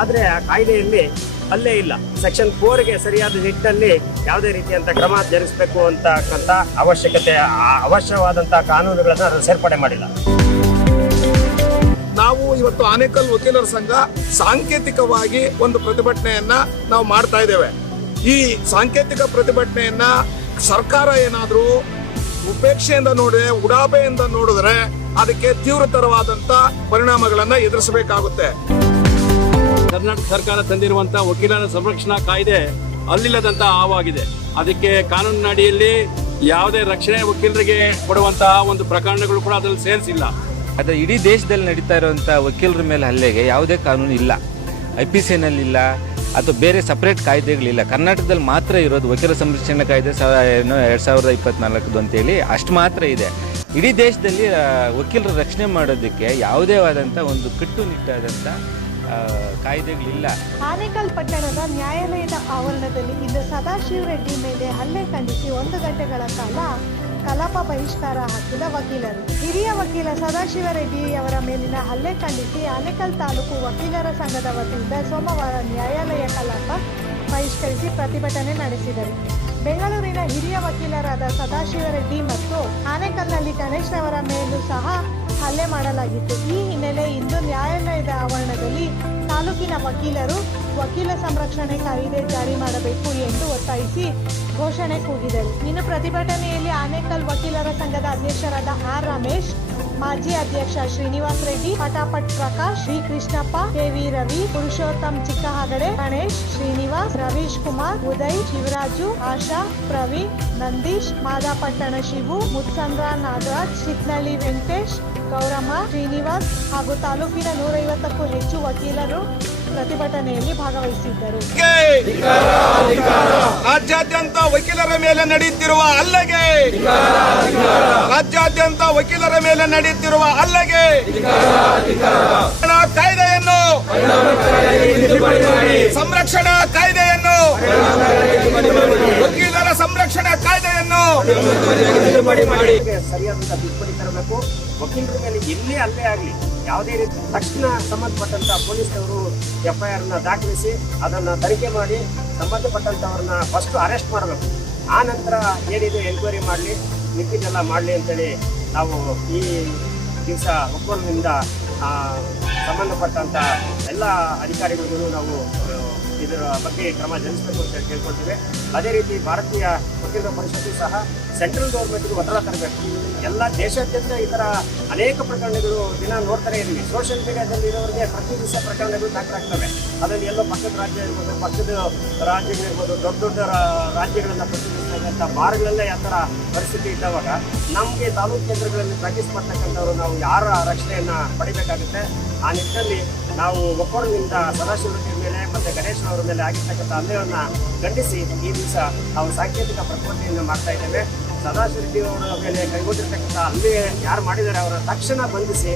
ಆದ್ರೆ ಆ ಕಾಯ್ದೆಯಲ್ಲಿ ಅಲ್ಲೇ ಇಲ್ಲ. ಸೆಕ್ಷನ್ ಫೋರ್ಗೆ ಸರಿಯಾದ ನಿಟ್ಟಿನಲ್ಲಿ ಯಾವುದೇ ರೀತಿಯಂತ ಕ್ರಮ ಜರುಗಿಸಬೇಕು ಅಂತಕ್ಕಂಥ ಅವಶ್ಯಕತೆ ಅವಶ್ಯವಾದಂಥ ಕಾನೂನುಗಳನ್ನು ಸೇರ್ಪಡೆ ಮಾಡಿಲ್ಲ. ನಾವು ಇವತ್ತು ಆನೇಕಲ್ ವಕೀಲರ ಸಂಘ ಸಾಂಕೇತಿಕವಾಗಿ ಒಂದು ಪ್ರತಿಭಟನೆಯನ್ನ ನಾವು ಮಾಡ್ತಾ ಇದ್ದೇವೆ. ಈ ಸಾಂಕೇತಿಕ ಪ್ರತಿಭಟನೆಯನ್ನ ಸರ್ಕಾರ ಏನಾದರೂ ಉಪೇಕ್ಷೆಯಿಂದ ನೋಡಿದ್ರೆ, ಉಡಾಬೆಯಿಂದ ನೋಡಿದ್ರೆ ಅದಕ್ಕೆ ತೀವ್ರತರವಾದಂತ ಪರಿಣಾಮಗಳನ್ನ ಎದುರಿಸಬೇಕಾಗುತ್ತೆ. ಕರ್ನಾಟಕ ಸರ್ಕಾರ ತಂದಿರುವಂತಹ ವಕೀಲರ ಸಂರಕ್ಷಣಾ ಕಾಯ್ದೆ ಅಲ್ಲಿಲ್ಲದಂತ ಹಾವಾಗಿದೆ. ಅದಕ್ಕೆ ಕಾನೂನಿನ ಅಡಿಯಲ್ಲಿ ಯಾವುದೇ ರಕ್ಷಣೆ ವಕೀಲರಿಗೆ ಕೊಡುವಂತಹ ಒಂದು ಪ್ರಕರಣಗಳು ಕೂಡ ಅದರಲ್ಲಿ ಸೇರಿಸಿಲ್ಲ. ಆದರೆ ಇಡೀ ದೇಶದಲ್ಲಿ ನಡೀತಾ ಇರುವಂಥ ವಕೀಲರ ಮೇಲೆ ಹಲ್ಲೆಗೆ ಯಾವುದೇ ಕಾನೂನು ಇಲ್ಲ. ಐ ಪಿ ಸಿ ಇಲ್ಲ ಅಥವಾ ಬೇರೆ ಸಪ್ರೇಟ್ ಕಾಯ್ದೆಗಳಿಲ್ಲ ಕರ್ನಾಟಕದಲ್ಲಿ ಮಾತ್ರ ಇರೋದು ವಕೀಲ ಸಂರಕ್ಷಣಾ ಕಾಯ್ದೆ ಸಾ ಏನು ಎರಡು ಸಾವಿರದ ಇಪ್ಪತ್ನಾಲ್ಕದು ಅಂತೇಳಿ ಅಷ್ಟು ಮಾತ್ರ ಇದೆ. ಇಡೀ ದೇಶದಲ್ಲಿ ವಕೀಲರ ರಕ್ಷಣೆ ಮಾಡೋದಕ್ಕೆ ಯಾವುದೇ ಆದಂಥ ಒಂದು ಕಟ್ಟುನಿಟ್ಟಾದಂಥ ಕಾಯ್ದೆಗಳಿಲ್ಲ. ಆನೇಕಲ್ ಪಟ್ಟಣದ ನ್ಯಾಯಾಲಯದ ಆವರಣದಲ್ಲಿ ಇಂದು ಸದಾಶಿವ ರೆಡ್ಡಿ ಮೇಲೆ ಹಲ್ಲೆ ಖಂಡಿಸಿ ಒಂದು ಗಂಟೆಗಳ ಕಾಲ ಕಲಾಪ ಬಹಿಷ್ಕಾರ ಹಾಕಿದ ವಕೀಲರು. ಹಿರಿಯ ವಕೀಲ ಸದಾಶಿವ ರೆಡ್ಡಿ ಅವರ ಮೇಲಿನ ಹಲ್ಲೆ ಖಂಡಿಸಿ ಆನೇಕಲ್ ತಾಲೂಕು ವಕೀಲರ ಸಂಘದ ವತಿಯಿಂದ ಸೋಮವಾರ ನ್ಯಾಯಾಲಯ ಕಲಾಪ ಬಹಿಷ್ಕರಿಸಿ ಪ್ರತಿಭಟನೆ ನಡೆಸಿದರು. ಬೆಂಗಳೂರಿನ ಹಿರಿಯ ವಕೀಲರಾದ ಸದಾಶಿವ ರೆಡ್ಡಿ ಮತ್ತು ಆನೇಕಲ್ನಲ್ಲಿ ಗಣೇಶ್ ಅವರ ಮೇಲೂ ಸಹ ಹಲ್ಲೆ ಮಾಡಲಾಗಿತ್ತು. ಈ ಹಿನ್ನೆಲೆ ಇಂದು ನ್ಯಾಯಾಲಯದ ಆವರಣದಲ್ಲಿ ತಾಲೂಕಿನ ವಕೀಲರು ವಕೀಲ ಸಂರಕ್ಷಣೆ ಕಾಯಿದೆ ಜಾರಿ ಮಾಡಬೇಕು ಎಂದು ಒತ್ತಾಯಿಸಿ ಘೋಷಣೆ ಕೂಗಿದರು ಇನ್ನು ಪ್ರತಿಭಟನೆಯಲ್ಲಿ ಆನೇಕಲ್ ವಕೀಲರ ಸಂಘದ ಅಧ್ಯಕ್ಷರಾದ ಆರ್ ರಮೇಶ್, ಮಾಜಿ ಅಧ್ಯಕ್ಷ ಶ್ರೀನಿವಾಸ್ ರೆಡ್ಡಿ, ಪಟಾಪಟ್ ಪ್ರಕಾಶ್ ಶ್ರೀ ಕೃಷ್ಣಪ್ಪ ಕೆವಿ ರವಿ, ಪುರುಷೋತ್ತಮ್ ಚಿಕ್ಕಹಾಗಡೆ, ಗಣೇಶ್, ಶ್ರೀನಿವಾಸ್, ರವೀಶ್ ಕುಮಾರ್, ಉದಯ್, ಶಿವರಾಜು, ಆಶಾ, ಪ್ರವೀಣ್, ನಂದೀಶ್, ಮಾದಾಪಟ್ಟಣ ಶಿವು, ಮುತ್ಸಂದ್ರ ನಾಗರಾಜ್ ಚಿತ್ನಳ್ಳಿ ವೆಂಕಟೇಶ್ ಗೌರಮ್ಮ, ಶ್ರೀನಿವಾಸ್ ಹಾಗೂ ತಾಲೂಕಿನ ನೂರೈವತ್ತಕ್ಕೂ ಹೆಚ್ಚು ವಕೀಲರು ಪ್ರತಿಭಟನೆಯಲ್ಲಿ ಭಾಗವಹಿಸಿದ್ದರು. ರಾಜ್ಯಾದ್ಯಂತ ವಕೀಲರ ಮೇಲೆ ನಡೆಯುತ್ತಿರುವ ಅಲ್ಲಗೆ. ರಾಜ್ಯಾದ್ಯಂತ ವಕೀಲರ ಮೇಲೆ ನಡೆಯುತ್ತಿರುವ ಹಲ್ಲೆಗೆ ಕಾಯ್ದೆಯನ್ನು. ಸಂರಕ್ಷಣಾ ಕಾಯ್ದೆಯನ್ನು. ವಕೀಲರ ಸಂರಕ್ಷಣಾ ತಿದ್ದುಪಡಿ ತರಬೇಕು. ವಕೀಲರ ಮೇಲೆ ಎಲ್ಲೇ ಅಲ್ಲೇ ಆಗಲಿ ಯಾವುದೇ ರೀತಿ ತಕ್ಷಣ ಸಂಬಂಧಪಟ್ಟಂತ ಪೊಲೀಸ್ನವರು ಎಫ್ಐಆರ್ನ ದಾಖಲಿಸಿ ಅದನ್ನ ತನಿಖೆ ಮಾಡಿ ಸಂಬಂಧಪಟ್ಟಂತವ್ರನ್ನ ಫಸ್ಟ್ ಅರೆಸ್ಟ್ ಮಾಡಬೇಕು. ಆ ನಂತರ ಏನಿದೆ ಎನ್ಕ್ವೈರಿ ಮಾಡಲಿ ಮಿಕ್ಕಿದೆಲ್ಲ ಮಾಡಲಿ ಅಂತೇಳಿ ನಾವು ಈ ದಿವಸ ಒಕ್ಕೂಲಿನಿಂದ ಆ, ಸಂಬಂಧಪಟ್ಟಂತ ಎಲ್ಲ ಅಧಿಕಾರಿಗಳಿಗೂ ನಾವು ಇದರ ಬಗ್ಗೆ ಕ್ರಮ ಜರುಗಿಸಬೇಕು ಅಂತ ಕೇಳ್ಕೊಳ್ತೀವಿ. ಅದೇ ರೀತಿ ಭಾರತೀಯ ವಕೀಲರ ಪರಿಷತ್ತು ಸಹ ಸೆಂಟ್ರಲ್ ಗೌರ್ಮೆಂಟ್ಗೆ ಒತ್ತಡ ತರಬೇಕು. ಎಲ್ಲ ದೇಶಾದ್ಯಂತ ಈ ಥರ ಅನೇಕ ಪ್ರಕರಣಗಳು ದಿನ ನೋಡ್ತಾನೆ ಇದ್ದೀವಿ. ಸೋಷಿಯಲ್ ಮೀಡಿಯಾದಲ್ಲಿ ಇರೋರಿಗೆ ಪ್ರತಿ ದಿವಸ ಪ್ರಕರಣಗಳು ದಾಖಲಾಗ್ತವೆ. ಅದರಲ್ಲಿ ಎಲ್ಲೋ ಪಕ್ಕದ ರಾಜ್ಯ ಇರ್ಬೋದು, ಪಕ್ಕದ ರಾಜ್ಯಗಳಿರ್ಬೋದು, ದೊಡ್ಡ ದೊಡ್ಡ ರಾಜ್ಯಗಳನ್ನು ರಾಜ್ಯಗಳನ್ನ ಪ್ರತಿನಿಧಿಸ್ತಕ್ಕಂಥ ಬಾರ್ಗಳಲ್ಲೇ ಆ ಥರ ಪರಿಸ್ಥಿತಿ ಇದ್ದವಾಗ ನಮಗೆ ತಾಲೂಕು ಕೇಂದ್ರಗಳಲ್ಲಿ ಪ್ರಾಕ್ಟೀಸ್ ಮಾಡ್ತಕ್ಕಂಥವ್ರು ನಾವು ಯಾರ ರಕ್ಷಣೆಯನ್ನು ಪಡಿಬೇಕಾಗುತ್ತೆ? ಆ ನಿಟ್ಟಿನಲ್ಲಿ ನಾವು ಒಕ್ಕೊರಲಿಂದ ಮೇಲೆ ಮತ್ತೆ ಗಣೇಶ್ ಅವರ ಮೇಲೆ ಆಗಿರ್ತಕ್ಕಂಥ ಹಲ್ಲೆಯನ್ನ ಖಂಡಿಸಿ ಈ ದಿವಸ ನಾವು ಸಾಂಕೇತಿಕ ಪ್ರತಿಭಟನೆಯನ್ನು ಮಾಡ್ತಾ ಇದ್ದೇವೆ. ಸದಾಶಿವರೆಡ್ಡಿ ಅವರ ಮೇಲೆ ಕೈಗೊಂಡಿರ್ತಕ್ಕಂಥ ಹಲ್ಲೆ ಯಾರು ಮಾಡಿದ್ದಾರೆ ಅವರ ತಕ್ಷಣ ಬಂಧಿಸಿ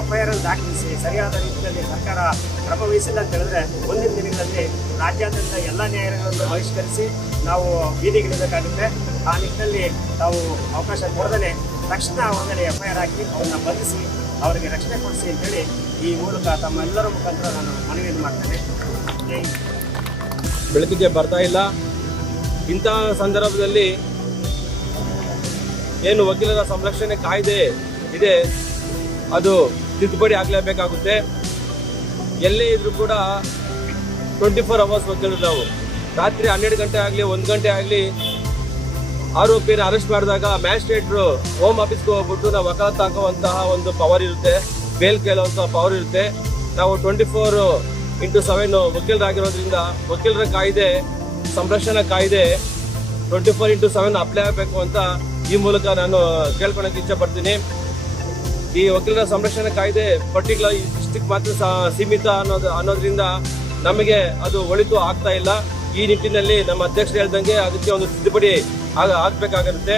ಎಫ್ಐಆರ್ ಅನ್ನು ದಾಖಲಿಸಿ ಸರಿಯಾದ ರೀತಿಯಲ್ಲಿ ಸರ್ಕಾರ ಕ್ರಮ ವಹಿಸಿಲ್ಲ ಅಂತ ಹೇಳಿದ್ರೆ ಮುಂದಿನ ದಿನಗಳಲ್ಲಿ ರಾಜ್ಯಾದ್ಯಂತ ಎಲ್ಲ ನ್ಯಾಯಾಲಯಗಳನ್ನು ಬಹಿಷ್ಕರಿಸಿ ನಾವು ಬೀದಿಗಿಡಬೇಕಾಗುತ್ತೆ ಆ ನಿಟ್ಟಿನಲ್ಲಿ ನಾವು ಅವಕಾಶ ಕೊಡದೇ ತಕ್ಷಣ ಅವರ ಮೇಲೆ ಎಫ್ಐಆರ್ ಹಾಕಿ ಅವರನ್ನು ಬಂಧಿಸಿ ಅವರಿಗೆ ರಕ್ಷಣೆ ಕೊಡಿಸಿ ಅಂತೇಳಿ ಈ ಮೂಲಕ ತಮ್ಮೆಲ್ಲರ ಮುಖಾಂತರ ನಾನು ಮನವಿಯನ್ನು ಮಾಡ್ತೇನೆ. ಬೆಳಕಿಗೆ ಬರ್ತಾ ಇಲ್ಲ. ಇಂತಹ ಸಂದರ್ಭದಲ್ಲಿ ಏನು ವಕೀಲರ ಸಂರಕ್ಷಣೆ ಕಾಯ್ದೆ ಇದೆ, ಅದು ತಿದ್ದುಪಡಿ ಆಗಲೇಬೇಕಾಗುತ್ತೆ. ಎಲ್ಲೇ ಇದ್ರೂ ಕೂಡ ಟ್ವೆಂಟಿ ಫೋರ್ ಅವರ್ಸ್ ವಕೀಲರು ನಾವು ರಾತ್ರಿ ಹನ್ನೆರಡು ಗಂಟೆ ಆಗಲಿ, ಒಂದು ಗಂಟೆ ಆಗಲಿ, ಆರೋಪಿನ ಅರೆಸ್ಟ್ ಮಾಡಿದಾಗ ಮ್ಯಾಜಿಸ್ಟ್ರೇಟ್ರು ಹೋಮ್ ಆಫೀಸ್ಗೆ ಹೋಗ್ಬಿಟ್ಟು ನಾವು ವಕಾಲತ್ ಹಾಕುವಂತಹ ಒಂದು ಪವರ್ ಇರುತ್ತೆ. ಬೇಲ್ ಕೇಳುವಂಥ ಪವರ್ ಇರುತ್ತೆ. ನಾವು ಟ್ವೆಂಟಿ ಫೋರ್ ಇಂಟು ಸೆವೆನ್ ವಕೀಲರಾಗಿರೋದ್ರಿಂದ ವಕೀಲರ ಕಾಯ್ದೆ, ಸಂರಕ್ಷಣಾ ಕಾಯ್ದೆ twenty four into seven apply ಆಗಬೇಕು ಅಂತ ಈ ಮೂಲಕ ನಾನು ಕೇಳ್ಕೊಳಕ್ಕೆ ಪಡ್ತೀನಿ. ಈ ವಕೀಲರ ಸಂರಕ್ಷಣಾ ಕಾಯ್ದೆ ಪರ್ಟಿಕ್ಯುಲರ್ ಇಷ್ಟಕ್ಕೆ ಮಾತ್ರ ಸೀಮಿತ ಅನ್ನೋದು, ಅನ್ನೋದ್ರಿಂದ ನಮಗೆ ಅದು ಒಳಿತು ಆಗ್ತಾ ಇಲ್ಲ. ಈ ನಿಟ್ಟಿನಲ್ಲಿ ನಮ್ಮ ಅಧ್ಯಕ್ಷರು ಹೇಳ್ದಂಗೆ ಅದಕ್ಕೆ ಒಂದು ತಿದ್ದುಪಡಿ ಆಗ, ಆಗಬೇಕಾಗಿರುತ್ತೆ.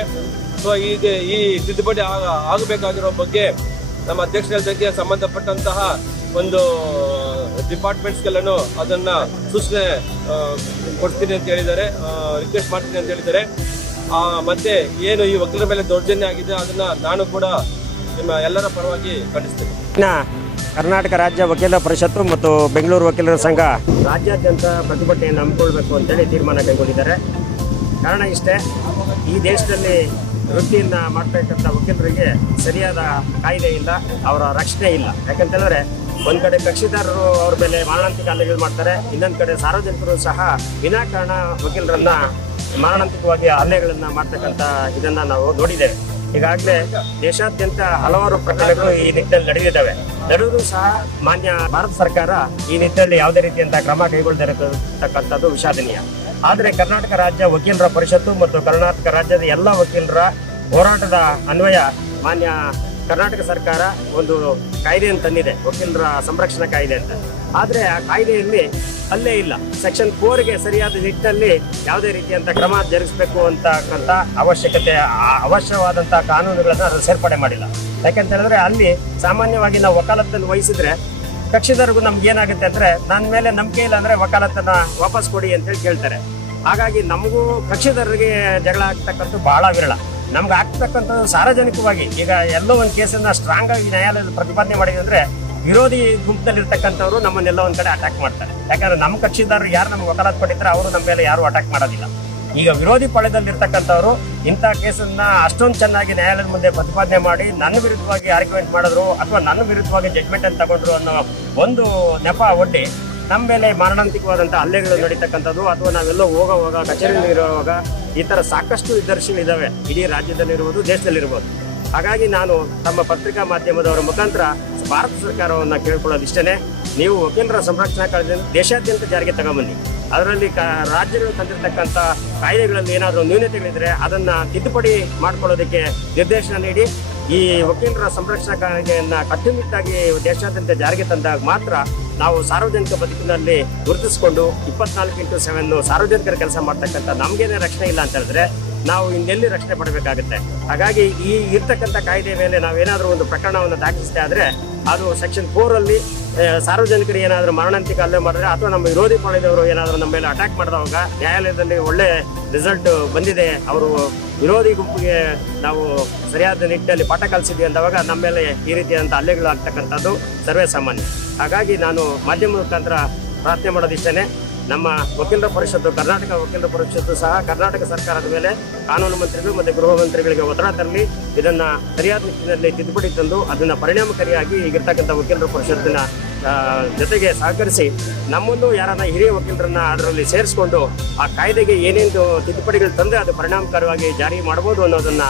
ಸೊ ಈ ತಿದ್ದುಪಡಿ ಆಗ, ಆಗಬೇಕಾಗಿರೋ ಬಗ್ಗೆ ನಮ್ಮ ಅಧ್ಯಕ್ಷರ ಹೇಳ್ದಂಗೆ ಸಂಬಂಧಪಟ್ಟಂತಹ ಒಂದು ಡಿಪಾರ್ಟ್ಮೆಂಟ್ಸ್ಗೆಲ್ಲನೂ ಅದನ್ನ ಸೂಚನೆ ಕೊಡ್ತೀನಿ ಅಂತ ಹೇಳಿದ್ದಾರೆ ರಿಕ್ವೆಸ್ಟ್ ಮಾಡ್ತೀನಿ ಅಂತ ಹೇಳಿದ್ದಾರೆ. ಮತ್ತೆ ಏನು ಈ ವಕೀಲರ ಮೇಲೆ ದೌರ್ಜನ್ಯ ಆಗಿದೆ ಅದನ್ನ ನಾನು ಕೂಡ ನಿಮ್ಮ ಎಲ್ಲರ ಪರವಾಗಿ ಖಂಡಿಸ್ತೇನೆ. ಇನ್ನ ಕರ್ನಾಟಕ ರಾಜ್ಯ ವಕೀಲರ ಪರಿಷತ್ತು ಮತ್ತು ಬೆಂಗಳೂರು ವಕೀಲರ ಸಂಘ. ರಾಜ್ಯಾದ್ಯಂತ ಪ್ರತಿಭಟನೆಯನ್ನು ಹಮ್ಮಿಕೊಳ್ಬೇಕು ಅಂತೇಳಿ ತೀರ್ಮಾನ ಕೈಗೊಂಡಿದ್ದಾರೆ. ಕಾರಣ ಇಷ್ಟೇ ಈ ದೇಶದಲ್ಲಿ ವೃತ್ತಿಯನ್ನ ಮಾಡ್ತಕ್ಕಂಥ ವಕೀಲರಿಗೆ ಸರಿಯಾದ ಕಾಯ್ದೆ ಇಲ್ಲ, ಅವರ ರಕ್ಷಣೆ ಇಲ್ಲ. ಯಾಕಂತೇಳಿದ್ರೆ, ಒಂದ್ ಕಡೆ ಕಕ್ಷಿದಾರರು ಅವ್ರ ಮೇಲೆ ಮಾರಣಾಂತಿಕ ಹಲ್ಲೆಗಳು ಮಾಡ್ತಾರೆ, ಇನ್ನೊಂದ್ ಕಡೆ ಸಾರ್ವಜನಿಕರು ಸಹ ವಿನಾಕಾರಣ ವಕೀಲರನ್ನ ಮಾರಣಾಂತಿಕವಾಗಿ ಹಲ್ಲೆಗಳನ್ನ ಮಾಡ್ತಕ್ಕಂಥ ಇದನ್ನ ನಾವು ನೋಡಿದ್ದೇವೆ. ಈಗಾಗಲೇ ದೇಶಾದ್ಯಂತ ಹಲವಾರು ಪ್ರಕರಣಗಳು ಈ ನಿಟ್ಟಿನಲ್ಲಿ ನಡೆದಿದ್ದಾವೆ. ನಡೆದರೂ ಸಹ ಮಾನ್ಯ ಭಾರತ ಸರ್ಕಾರ ಈ ನಿಟ್ಟಿನಲ್ಲಿ ಯಾವುದೇ ರೀತಿಯಂತ ಕ್ರಮ ಕೈಗೊಳ್ಳದಿರತಕ್ಕಂಥದ್ದು ವಿಷಾದನೀಯ. ಆದರೆ ಕರ್ನಾಟಕ ರಾಜ್ಯ ವಕೀಲರ ಪರಿಷತ್ತು ಮತ್ತು ಕರ್ನಾಟಕ ರಾಜ್ಯದ ಎಲ್ಲ ವಕೀಲರ ಹೋರಾಟದ ಅನ್ವಯ ಮಾನ್ಯ ಕರ್ನಾಟಕ ಸರ್ಕಾರ ಒಂದು ಕಾಯ್ದೆಯನ್ನು ತಂದಿದೆ, ವಕೀಲರ ಸಂರಕ್ಷಣಾ ಕಾಯ್ದೆ ಅಂತ. ಆದರೆ ಆ ಕಾಯ್ದೆಯಲ್ಲಿ ಅಲ್ಲೇ ಇಲ್ಲ. ಸೆಕ್ಷನ್ ಫೋರ್ಗೆ ಸರಿಯಾದ ನಿಟ್ಟಿನಲ್ಲಿ ಯಾವುದೇ ರೀತಿಯಂಥ ಕ್ರಮ ಜರುಗಿಸಬೇಕು ಅಂತಕ್ಕಂಥ ಅವಶ್ಯಕತೆ ಅವಶ್ಯವಾದಂಥ ಕಾನೂನುಗಳನ್ನು ಅದನ್ನು ಸೇರ್ಪಡೆ ಮಾಡಿಲ್ಲ. ಯಾಕಂತ ಹೇಳಿದ್ರೆ ಅಲ್ಲಿ ಸಾಮಾನ್ಯವಾಗಿ ನಾವು ವಕಾಲತ್ತನ್ನು ವಹಿಸಿದ್ರೆ ಕಕ್ಷಿದಾರರಿಗೂ ನಮ್ಗೆ ಏನಾಗುತ್ತೆ ಅಂದರೆ ನನ್ನ ಮೇಲೆ ನಂಬಿಕೆ ಇಲ್ಲ ಅಂದರೆ ವಕಾಲತ್ತನ್ನ ವಾಪಸ್ ಕೊಡಿ ಅಂತೇಳಿ ಕೇಳ್ತಾರೆ. ಹಾಗಾಗಿ ನಮಗೂ ಕಕ್ಷಿದಾರರಿಗೆ ಜಗಳ ಆಗ್ತಕ್ಕಂಥ ಬಹಳ ವಿರಳ. ನಮ್ಗೆ ಆಗ್ತಕ್ಕಂಥದ್ದು ಸಾರ್ವಜನಿಕವಾಗಿ, ಈಗ ಎಲ್ಲೋ ಒಂದು ಕೇಸನ್ನ ಸ್ಟ್ರಾಂಗ್ ಆಗಿ ನ್ಯಾಯಾಲಯದಲ್ಲಿ ಪ್ರತಿಪಾದನೆ ಮಾಡಿದೆ ಅಂದ್ರೆ ವಿರೋಧಿ ಗುಂಪಿನಲ್ಲಿರ್ತಕ್ಕಂಥವ್ರು ನಮ್ಮನ್ನೆಲ್ಲ ಒಂದು ಕಡೆ ಅಟ್ಯಾಕ್ ಮಾಡ್ತಾರೆ. ಯಾಕಂದ್ರೆ ನಮ್ಮ ಕಕ್ಷಿದಾರರು ಯಾರು ನಮ್ಗೆ ವಕಾಲತ್ ಕೊಟ್ಟಿದ್ರೆ ಅವರು ನಮ್ಮ ಮೇಲೆ ಯಾರು ಅಟ್ಯಾಕ್ ಮಾಡೋದಿಲ್ಲ. ಈಗ ವಿರೋಧಿ ಪಳದಲ್ಲಿರ್ತಕ್ಕಂಥವ್ರು ಇಂಥ ಕೇಸನ್ನ ಅಷ್ಟೊಂದು ಚೆನ್ನಾಗಿ ನ್ಯಾಯಾಲಯದ ಮುಂದೆ ಪ್ರತಿಪಾದನೆ ಮಾಡಿ ನನ್ನ ವಿರುದ್ಧವಾಗಿ ಆರ್ಗ್ಯುಮೆಂಟ್ ಮಾಡಿದ್ರು ಅಥವಾ ನನ್ನ ವಿರುದ್ಧವಾಗಿ ಜಡ್ಮೆಂಟ್ ಅನ್ನು ತಗೊಂಡ್ರು ಅನ್ನೋ ಒಂದು ನೆಪ ಒಡ್ಡಿ ನಮ್ಮ ಮೇಲೆ ಮಾರಣಾಂತಿಕವಾದಂಥ ಹಲ್ಲೆಗಳು ನಡೀತಕ್ಕಂಥದ್ದು ಅಥವಾ ನಾವೆಲ್ಲೋ ಹೋಗೋವಾಗ, ಕಚೇರಿಯಲ್ಲಿ ಇರುವಾಗ ಈ ಥರ ಸಾಕಷ್ಟು ನಿದರ್ಶನಗಳಿದ್ದಾವೆ ಇಡೀ ರಾಜ್ಯದಲ್ಲಿರ್ಬೋದು ದೇಶದಲ್ಲಿರ್ಬೋದು ಹಾಗಾಗಿ ನಾನು ತಮ್ಮ ಪತ್ರಿಕಾ ಮಾಧ್ಯಮದವರ ಮುಖಾಂತರ ಭಾರತ ಸರ್ಕಾರವನ್ನು ಕೇಳ್ಕೊಳ್ಳೋದಿಷ್ಟೇ ನೀವು ವಕೀಲರ ಸಂರಕ್ಷಣಾ ಕಾಯ್ದೆ ದೇಶಾದ್ಯಂತ ಜಾರಿಗೆ ತಗೊಂಬನ್ನಿ. ಅದರಲ್ಲಿ ಕ, ರಾಜ್ಯಗಳು ತಂದಿರತಕ್ಕಂಥ ಕಾಯ್ದೆಗಳಲ್ಲಿ ಏನಾದರೂ ನ್ಯೂನತೆಗಳಿದ್ರೆ ಅದನ್ನ ತಿದ್ದುಪಡಿ ಮಾಡ್ಕೊಳ್ಳೋದಕ್ಕೆ ನಿರ್ದೇಶನ ನೀಡಿ. ಈ ವಕೀಲರ ಸಂರಕ್ಷಣಾ ಕಾಯ್ದೆಯನ್ನ ಕಟ್ಟುನಿಟ್ಟಾಗಿ ದೇಶಾದ್ಯಂತ ಜಾರಿಗೆ ತಂದಾಗ ಮಾತ್ರ ನಾವು ಸಾರ್ವಜನಿಕ ಬದುಕಿನಲ್ಲಿ ಗುರುತಿಸಿಕೊಂಡು ಇಪ್ಪತ್ನಾಲ್ಕು ಇಂಟು ಸೆವೆನ್ ಸಾರ್ವಜನಿಕರ ಕೆಲಸ ಮಾಡ್ತಕ್ಕಂಥ ನಮ್ಗೇನೆ ರಕ್ಷಣೆ ಇಲ್ಲ ಅಂತ ಹೇಳಿದ್ರೆ ನಾವು ಇನ್ನೆಲ್ಲಿ ರಕ್ಷಣೆ ಪಡಬೇಕಾಗುತ್ತೆ? ಹಾಗಾಗಿ ಈ ಇರ್ತಕ್ಕಂಥ ಕಾಯ್ದೆ ಮೇಲೆ ನಾವೇನಾದರೂ ಒಂದು ಪ್ರಕರಣವನ್ನು ದಾಖಲಿಸಿದೆ ಆದರೆ ಅದು ಸೆಕ್ಷನ್ ಫೋರ್ ಅಲ್ಲಿ ಆ, ಸಾರ್ವಜನಿಕರು ಏನಾದರೂ ಮರಣಾಂತಿಕ ಹಲ್ಲೆ ಮಾಡಿದ್ರೆ ಅಥವಾ ನಮ್ಮ ವಿರೋಧಿ ಮಾಡಿದವರು ಏನಾದರೂ ನಮ್ಮ ಮೇಲೆ ಅಟ್ಯಾಕ್ ಮಾಡಿದವಾಗ ನ್ಯಾಯಾಲಯದಲ್ಲಿ ಒಳ್ಳೆ ರಿಸಲ್ಟ್ ಬಂದಿದೆ. ಅವರು ವಿರೋಧಿ ಗುಂಪಿಗೆ ನಾವು ಸರಿಯಾದ ನಿಟ್ಟಿನಲ್ಲಿ ಪಾಠ ಕಲಿಸಿದ್ವಿ ಅಂದವಾಗ ನಮ್ಮ ಮೇಲೆ ಈ ರೀತಿಯಾದಂಥ ಹಲ್ಲೆಗಳು ಆಗ್ತಕ್ಕಂಥದ್ದು ಸರ್ವೇ ಸಾಮಾನ್ಯ ಹಾಗಾಗಿ ನಾನು ಮಾಧ್ಯಮ ಮುಖಾಂತರ ಪ್ರಾರ್ಥನೆ ಮಾಡೋದಿಷ್ಟೇ ನಮ್ಮ ವಕೀಲರ ಪರಿಷತ್ತು, ಕರ್ನಾಟಕ ವಕೀಲರ ಪರಿಷತ್ತು ಸಹ ಕರ್ನಾಟಕ ಸರ್ಕಾರದ ಮೇಲೆ ಕಾನೂನು ಮಂತ್ರಿಗಳು ಮತ್ತು ಗೃಹ ಮಂತ್ರಿಗಳಿಗೆ ಒತ್ತಡ ತರಲಿ ಇದನ್ನ ಸರಿಯಾದ ನಿಟ್ಟಿನಲ್ಲಿ ತಿದ್ದುಪಡಿ ತಂದು ಅದನ್ನ ಪರಿಣಾಮಕಾರಿಯಾಗಿ ಈಗಿರ್ತಕ್ಕಂಥ ವಕೀಲರ ಪರಿಷತ್ತಿನ ಜೊತೆಗೆ ಸಹಕರಿಸಿ ನಮ್ಮನ್ನು ಯಾರನ್ನ ಹಿರಿಯ ವಕೀಲರನ್ನ ಅದರಲ್ಲಿ ಸೇರಿಸ್ಕೊಂಡು ಆ ಕಾಯ್ದೆಗೆ ಏನೇನು ತಿದ್ದುಪಡಿಗಳು ತಂದ್ರೆ ಅದು ಪರಿಣಾಮಕಾರಿಯಾಗಿ ಜಾರಿ ಮಾಡ್ಬೋದು ಅನ್ನೋದನ್ನು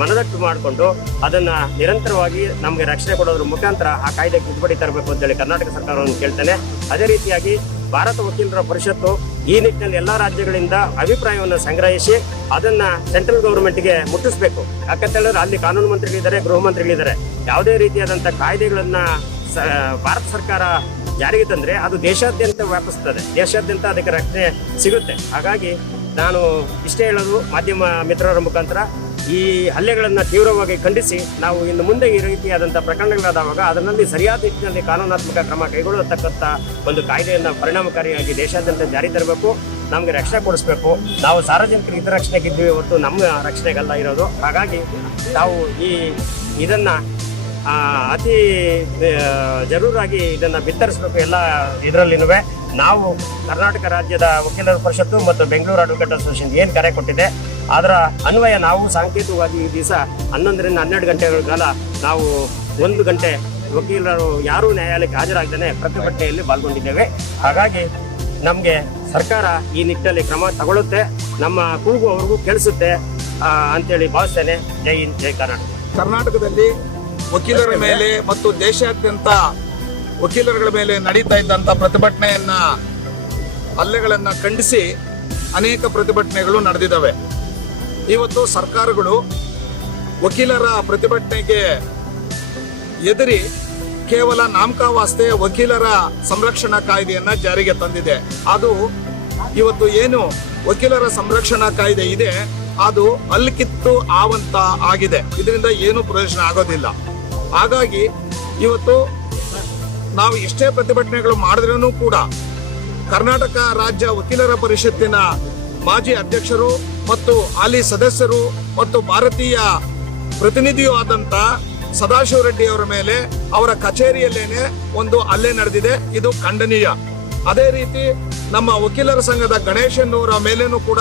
ಮನದಟ್ಟು ಮಾಡಿಕೊಂಡು ಅದನ್ನ ನಿರಂತರವಾಗಿ ನಮಗೆ ರಕ್ಷಣೆ ಕೊಡೋದ್ರ ಮುಖಾಂತರ ಆ ಕಾಯ್ದೆಗೆ ತಿದ್ದುಪಡಿ ತರಬೇಕು ಅಂತೇಳಿ ಕರ್ನಾಟಕ ಸರ್ಕಾರವನ್ನು ಕೇಳ್ತೇನೆ. ಅದೇ ರೀತಿಯಾಗಿ ಭಾರತ ವಕೀಲರ ಪರಿಷತ್ತು ಈ ನಿಟ್ಟಿನಲ್ಲಿ ಎಲ್ಲಾ ರಾಜ್ಯಗಳಿಂದ ಅಭಿಪ್ರಾಯವನ್ನು ಸಂಗ್ರಹಿಸಿ ಅದನ್ನ ಸೆಂಟ್ರಲ್ ಗೌರ್ಮೆಂಟ್ಗೆ ಮುಟ್ಟಿಸಬೇಕು. ಯಾಕಂತ ಹೇಳಿದ್ರೆ ಅಲ್ಲಿ ಕಾನೂನು ಮಂತ್ರಿಗಳಿದ್ದಾರೆ, ಗೃಹ ಮಂತ್ರಿಗಳಿದ್ದಾರೆ. ಯಾವುದೇ ರೀತಿಯಾದಂಥ ಕಾಯ್ದೆಗಳನ್ನ ಭಾರತ ಸರ್ಕಾರ ಜಾರಿಗೆ ತಂದ್ರೆ ಅದು ದೇಶಾದ್ಯಂತ ವ್ಯಾಪಿಸ್ತದೆ. ದೇಶಾದ್ಯಂತ ಅದಕ್ಕೆ ರಕ್ಷಣೆ ಸಿಗುತ್ತೆ. ಹಾಗಾಗಿ ನಾನು ಇಷ್ಟೇ ಹೇಳೋದು ಮಾಧ್ಯಮ ಮಿತ್ರರ ಮುಖಾಂತರ. ಈ ಹಲ್ಲೆಗಳನ್ನು ತೀವ್ರವಾಗಿ ಖಂಡಿಸಿ ನಾವು ಇನ್ನು ಮುಂದೆ ಈ ರೀತಿಯಾದಂಥ ಪ್ರಕರಣಗಳಾದವಾಗ ಅದರಲ್ಲಿ ಸರಿಯಾದ ನಿಟ್ಟಿನಲ್ಲಿ ಕಾನೂನಾತ್ಮಕ ಕ್ರಮ ಕೈಗೊಳ್ಳತಕ್ಕಂಥ ಒಂದು ಕಾಯ್ದೆಯನ್ನು ಪರಿಣಾಮಕಾರಿಯಾಗಿ ದೇಶಾದ್ಯಂತ ಜಾರಿ ತರಬೇಕು, ನಮಗೆ ರಕ್ಷಣೆ ಕೊಡಿಸ್ಬೇಕು. ನಾವು ಸಾರ್ವಜನಿಕರಿಗೆ ಹಿತ ಇದ್ದೀವಿ ಹೊರತು ನಮ್ಮ ರಕ್ಷಣೆಗಲ್ಲ ಇರೋದು. ಹಾಗಾಗಿ ನಾವು ಈ ಇದನ್ನ ಅತಿ ಜರೂರಾಗಿ ಇದನ್ನ ಬಿತ್ತರಿಸಬೇಕು ಎಲ್ಲ ಇದರಲ್ಲಿನೂ ನಾವು ಕರ್ನಾಟಕ ರಾಜ್ಯದ ವಕೀಲರ ಪರಿಷತ್ತು ಮತ್ತು ಬೆಂಗಳೂರು ಅಡ್ವೊಕೇಟ್ ಅಸೋಸಿಯೇಷನ್ ಏನು ಕರೆ ಕೊಟ್ಟಿದೆ, ಅದರ ಅನ್ವಯ ನಾವು ಸಾಂಕೇತಿಕವಾಗಿ ಈ ದಿವಸ ಹನ್ನೊಂದರಿಂದ ಹನ್ನೆರಡು ಗಂಟೆಗಳ ಕಾಲ ನಾವು ಒಂದು ಗಂಟೆ ವಕೀಲರು ಯಾರೂ ನ್ಯಾಯಾಲಯಕ್ಕೆ ಹಾಜರಾಗದೇ ಪ್ರತಿಭಟನೆಯಲ್ಲಿ ಪಾಲ್ಗೊಂಡಿದ್ದೇವೆ. ಹಾಗಾಗಿ ನಮಗೆ ಸರ್ಕಾರ ಈ ನಿಟ್ಟಿನಲ್ಲಿ ಕ್ರಮ ತಗೊಳ್ಳುತ್ತೆ, ನಮ್ಮ ಕೂಗು ಅವ್ರಿಗೂ ಕೇಳಿಸುತ್ತೆ ಅಂತೇಳಿ ಭಾವಿಸ್ತೇನೆ. ಜೈ ಹಿಂದ್, ಜೈ ಕರ್ನಾಟಕ. ಕರ್ನಾಟಕದಲ್ಲಿ ವಕೀಲರ ಮೇಲೆ ಮತ್ತು ದೇಶಾದ್ಯಂತ ವಕೀಲರುಗಳ ಮೇಲೆ ನಡೀತಾ ಇದ್ದಂತ ಪ್ರತಿಭಟನೆಯನ್ನ, ಹಲ್ಲೆಗಳನ್ನ ಖಂಡಿಸಿ ಅನೇಕ ಪ್ರತಿಭಟನೆಗಳು ನಡೆದಿದ್ದಾವೆ. ಇವತ್ತು ಸರ್ಕಾರಗಳು ವಕೀಲರ ಪ್ರತಿಭಟನೆಗೆ ಎದುರಿ ಕೇವಲ ನಾಮಕಾವಾಸ್ತೆ ವಕೀಲರ ಸಂರಕ್ಷಣಾ ಕಾಯ್ದೆಯನ್ನ ಜಾರಿಗೆ ತಂದಿದೆ. ಅದು ಇವತ್ತು ಏನು ವಕೀಲರ ಸಂರಕ್ಷಣಾ ಕಾಯ್ದೆ ಇದೆ, ಅದು ಅಲ್ಕಿತ್ತು ಆವಂತ ಆಗಿದೆ. ಇದರಿಂದ ಏನು ಪ್ರಯೋಜನ ಆಗೋದಿಲ್ಲ. ಹಾಗಾಗಿ ಇವತ್ತು ನಾವು ಎಷ್ಟೇ ಪ್ರತಿಭಟನೆಗಳು ಮಾಡಿದ್ರೂ ಕೂಡ ಕರ್ನಾಟಕ ರಾಜ್ಯ ವಕೀಲರ ಪರಿಷತ್ತಿನ ಮಾಜಿ ಅಧ್ಯಕ್ಷರು ಮತ್ತು ಹಾಲಿ ಸದಸ್ಯರು ಮತ್ತು ಭಾರತೀಯ ಪ್ರತಿನಿಧಿಯೂ ಆದಂತ ಸದಾಶಿವ ರೆಡ್ಡಿ ಅವರ ಮೇಲೆ ಅವರ ಕಚೇರಿಯಲ್ಲೇನೆ ಒಂದು ಹಲ್ಲೆ ನಡೆದಿದೆ. ಇದು ಖಂಡನೀಯ. ಅದೇ ರೀತಿ ನಮ್ಮ ವಕೀಲರ ಸಂಘದ ಗಣೇಶನ್ನವರ ಮೇಲೇನೂ ಕೂಡ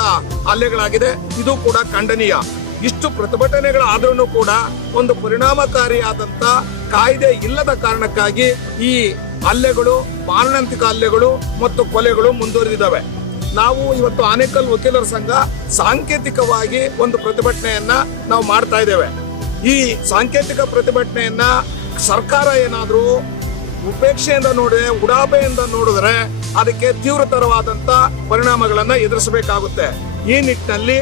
ಹಲ್ಲೆಗಳಾಗಿದೆ. ಇದು ಕೂಡ ಖಂಡನೀಯ. ಇಷ್ಟು ಪ್ರತಿಭಟನೆಗಳಾದ್ರೂ ಕೂಡ ಒಂದು ಪರಿಣಾಮಕಾರಿಯಾದಂತ ಕಾಯ್ದೆ ಇಲ್ಲದ ಕಾರಣಕ್ಕಾಗಿ ಈ ಹಲ್ಲೆಗಳು, ಮಾರಣಾಂತಿಕ ಹಲ್ಲೆಗಳು ಮತ್ತು ಕೊಲೆಗಳು ಮುಂದುವರಿದಿದ್ದಾವೆ. ನಾವು ಇವತ್ತು ಆನೇಕಲ್ ವಕೀಲರ ಸಂಘ ಸಾಂಕೇತಿಕವಾಗಿ ಒಂದು ಪ್ರತಿಭಟನೆಯನ್ನ ನಾವು ಮಾಡ್ತಾ ಇದ್ದೇವೆ. ಈ ಸಾಂಕೇತಿಕ ಪ್ರತಿಭಟನೆಯನ್ನ ಸರ್ಕಾರ ಏನಾದರೂ ಉಪೇಕ್ಷೆಯಿಂದ ನೋಡಿದ್ರೆ ಉಡಾಪೆಯಿಂದ ನೋಡಿದ್ರೆ ಅದಕ್ಕೆ ತೀವ್ರತರವಾದಂತ ಪರಿಣಾಮಗಳನ್ನ ಎದುರಿಸಬೇಕಾಗುತ್ತೆ. ಈ ನಿಟ್ಟಿನಲ್ಲಿ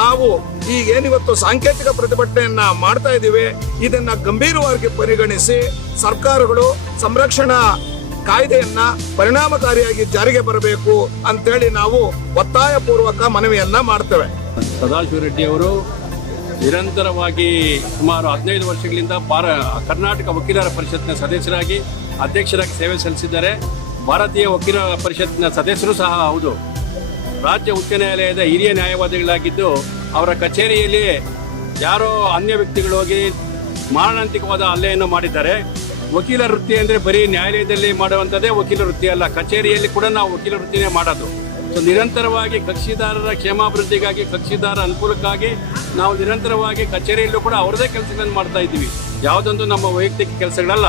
ನಾವು ಈಗ ಏನಿವತ್ತು ಸಾಂಕೇತಿಕ ಪ್ರತಿಭಟನೆಯನ್ನ ಮಾಡ್ತಾ ಇದ್ದೀವಿ, ಇದನ್ನ ಗಂಭೀರವಾಗಿ ಪರಿಗಣಿಸಿ ಸರ್ಕಾರಗಳು ಸಂರಕ್ಷಣಾ ಕಾಯ್ದೆಯನ್ನ ಪರಿಣಾಮಕಾರಿಯಾಗಿ ಜಾರಿಗೆ ಬರಬೇಕು ಅಂತೇಳಿ ನಾವು ಒತ್ತಾಯ ಪೂರ್ವಕ ಮನವಿಯನ್ನ ಮಾಡ್ತೇವೆ. ಸದಾಶಿವ ರೆಡ್ಡಿ ಅವರು ನಿರಂತರವಾಗಿ ಸುಮಾರು ಹದಿನೈದು ವರ್ಷಗಳಿಂದ ಭಾರ, ಕರ್ನಾಟಕ ವಕೀಲರ ಪರಿಷತ್ನ ಸದಸ್ಯರಾಗಿ ಅಧ್ಯಕ್ಷರಾಗಿ ಸೇವೆ ಸಲ್ಲಿಸಿದ್ದಾರೆ. ಭಾರತೀಯ ವಕೀಲರ ಪರಿಷತ್ನ ಸದಸ್ಯರು ಸಹ ಹೌದು. ರಾಜ್ಯ ಉಚ್ಚ ನ್ಯಾಯಾಲಯದ ಹಿರಿಯ ನ್ಯಾಯವಾದಿಗಳಾಗಿದ್ದು ಅವರ ಕಚೇರಿಯಲ್ಲಿ ಯಾರೋ ಅನ್ಯ ವ್ಯಕ್ತಿಗಳು ಹೋಗಿ ಮಾರಣಾಂತಿಕವಾದ ಹಲ್ಲೆಯನ್ನು ಮಾಡಿದ್ದಾರೆ. ವಕೀಲ ವೃತ್ತಿ ಅಂದರೆ ಬರೀ ನ್ಯಾಯಾಲಯದಲ್ಲಿ ಮಾಡುವಂಥದ್ದೇ ವಕೀಲ ವೃತ್ತಿ ಅಲ್ಲ, ಕಚೇರಿಯಲ್ಲಿ ಕೂಡ ನಾವು ವಕೀಲ ವೃತ್ತಿನೇ ಮಾಡೋದು. ಸೊ ನಿರಂತರವಾಗಿ ಕಕ್ಷಿದಾರರ ಕ್ಷೇಮಾಭಿವೃದ್ಧಿಗಾಗಿ, ಕಕ್ಷಿದಾರ ಅನುಕೂಲಕ್ಕಾಗಿ ನಾವು ನಿರಂತರವಾಗಿ ಕಚೇರಿಯಲ್ಲೂ ಕೂಡ ಅವರದೇ ಕೆಲಸಗಳನ್ನು ಮಾಡ್ತಾ ಇದ್ದೀವಿ. ಯಾವುದೊಂದು ನಮ್ಮ ವೈಯಕ್ತಿಕ ಕೆಲಸಗಳಲ್ಲ.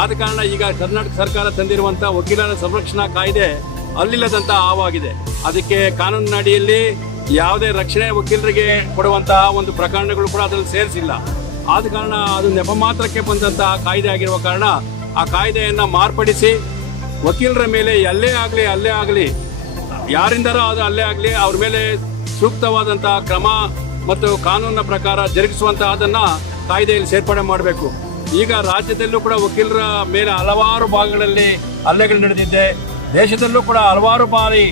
ಆದ ಕಾರಣ ಈಗ ಕರ್ನಾಟಕ ಸರ್ಕಾರ ತಂದಿರುವಂಥ ವಕೀಲರ ಸಂರಕ್ಷಣಾ ಕಾಯ್ದೆ ಅಲ್ಲಿಲ್ಲದಂಥ ಆವಾಗಿದೆ ಅದಕ್ಕೆ ಕಾನೂನಿನಡಿಯಲ್ಲಿ ಯಾವುದೇ ರಕ್ಷಣೆ ವಕೀಲರಿಗೆ ಕೊಡುವಂತಹ ಒಂದು ಪ್ರಕರಣಗಳು ಕೂಡ ಅದರಲ್ಲಿ ಸೇರಿಸಿಲ್ಲ. ಆದ ಕಾರಣ ಅದು ನೆಪ ಮಾತ್ರಕ್ಕೆ ಬಂದಂತಹ ಕಾಯ್ದೆ ಆಗಿರುವ ಕಾರಣ ಆ ಕಾಯ್ದೆಯನ್ನು ಮಾರ್ಪಡಿಸಿ ವಕೀಲರ ಮೇಲೆ ಎಲ್ಲೇ ಆಗಲಿ, ಅಲ್ಲೇ ಆಗಲಿ ಯಾರಿಂದಲೂ ಅದು ಅಲ್ಲೇ ಆಗಲಿ ಅವ್ರ ಮೇಲೆ ಸೂಕ್ತವಾದಂತಹ ಕ್ರಮ ಮತ್ತು ಕಾನೂನಿನ ಪ್ರಕಾರ ಅದನ್ನ ಕಾಯ್ದೆಯಲ್ಲಿ ಸೇರ್ಪಡೆ ಮಾಡಬೇಕು. ಈಗ ರಾಜ್ಯದಲ್ಲೂ ಕೂಡ ವಕೀಲರ ಮೇಲೆ ಹಲವಾರು ಭಾಗಗಳಲ್ಲಿ ಹಲ್ಲೆಗಳು ನಡೆದಿದೆ. ದೇಶದಲ್ಲೂ ಕೂಡ ಹಲವಾರು ಬಾರಿ